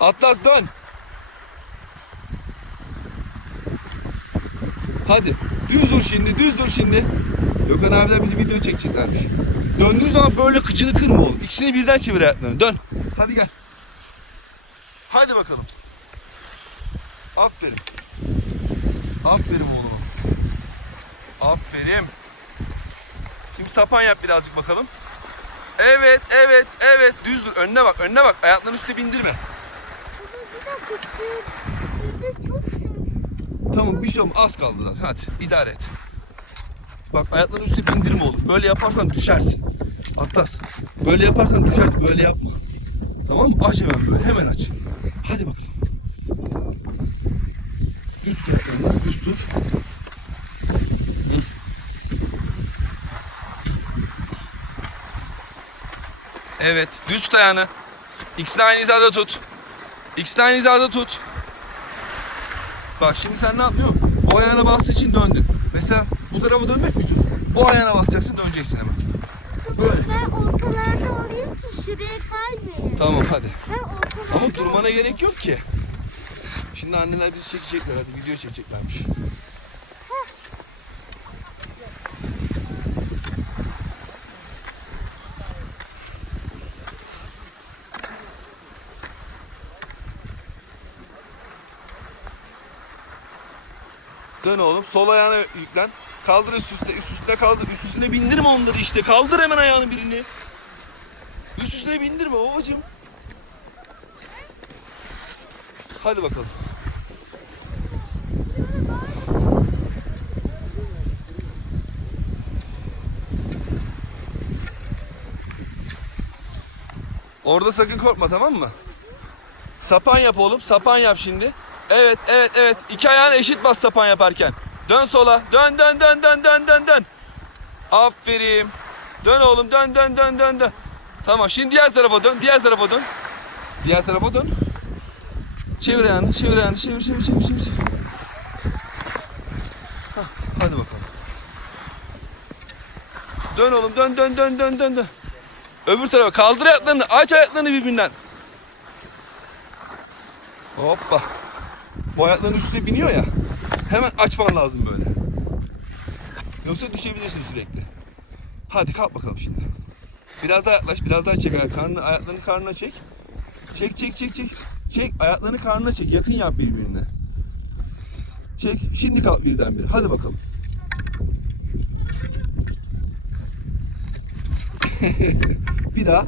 Atlas dön. Hadi. Düz dur şimdi, düz dur şimdi. Gökhan abiler bizi video çekeceklermiş. Döndüğün zaman böyle kıçını kırma oğlum. İkisini birden çevir ayaklarını. Dön. Hadi gel. Hadi bakalım. Aferin. Aferin oğlum. Aferin. Şimdi sapan yap birazcık bakalım. Evet, evet, evet. Düz dur. Önüne bak, önüne bak. Ayaklarını üstüne bindirme. Tamam bir şey olmaz. Az kaldı zaten. Hadi idare et. Bak ayaklarını üstüne bindirme oğlum. Böyle yaparsan düşersin. Atlas. Böyle yaparsan düşersin. Böyle yapma. Tamam mı? Aç hemen böyle. Hemen aç. Hadi bakalım. Düz tut. Düz tut. Evet. Düz tut ayağını. İkisini aynı hizada tut. Aynı hizada tut. Bak şimdi sen ne yapıyorsun? Bu ayağına bastığı için döndün. Mesela bu tarafa dönmek mi istiyorsun? Bu ayağına basacaksın döneceksin hemen. Böyle. Ben ortalarda olayım ki şuraya kaymayayım. Tamam hadi. Ben ortalarda Ama durmana gerek yok ki. Şimdi anneler bizi çekecekler hadi video çekeceklermiş. Dön oğlum. Sol ayağına yüklen. Kaldır üst üste. Üst üstüne kaldır. Üst üstüne bindirme onları işte. Kaldır hemen ayağını birini. Üst üstüne bindirme babacığım. Hadi bakalım. Orada sakın korkma tamam mı? Sapan yap oğlum. Sapan yap şimdi. Evet, evet, evet. İki ayağını eşit bas sapan yaparken. Dön sola. Dön, dön, dön, dön, dön, dön, dön. Aferin. Dön oğlum. Dön, dön, dön, dön, dön. Tamam. Şimdi diğer tarafa dön. Diğer tarafa dön. Diğer tarafa dön. Çevir ayağını. Çevir ayağını. Çevir, çevir, çevir, çevir. çevir. Hah, hadi bakalım. Dön oğlum. Dön, dön, dön, dön, dön, dön. Öbür tarafa. Kaldır ayaklarını. Aç ayaklarını birbirinden. Hoppa. Bu ayakların üstüne biniyor ya. Hemen açman lazım böyle. Yoksa düşebilirsin sürekli. Hadi kalk bakalım şimdi. Biraz daha yaklaş, biraz daha çek. Karnını, ayaklarını karnına çek. Çek, çek, çek, çek. Çek, ayaklarını karnına çek. Yakın yap birbirine. Çek. Şimdi kalk birdenbire. Hadi bakalım. Bir daha.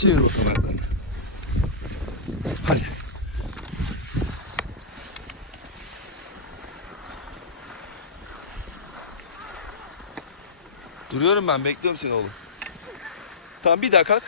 Çevir bakalım. Hadi. Duruyorum ben bekliyorum seni oğlum. Tamam bir daha kalk.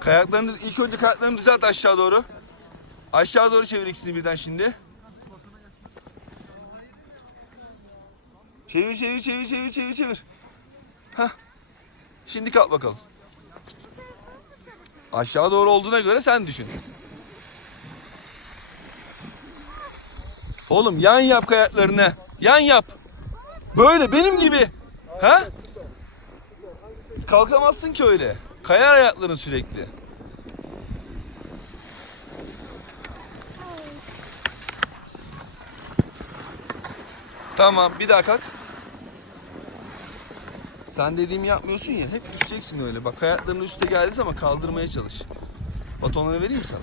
Kayaklarını ilk önce kayaklarını düzelt aşağı doğru. Aşağı doğru çevir ikisini birden şimdi. Çevir çevir çevir çevir çevir çevir. Hah. Şimdi kalk bakalım. Aşağı doğru olduğuna göre sen düşün. Oğlum yan yap kayaklarını. Yan yap. Böyle benim gibi. Ha? Kalkamazsın ki öyle. Kayar ayakların sürekli. Tamam bir daha kalk. Sen dediğimi yapmıyorsun ya hep düşeceksin öyle. Bak ayaklarının üstte geldiği zaman kaldırmaya çalış. Batonları vereyim mi sana.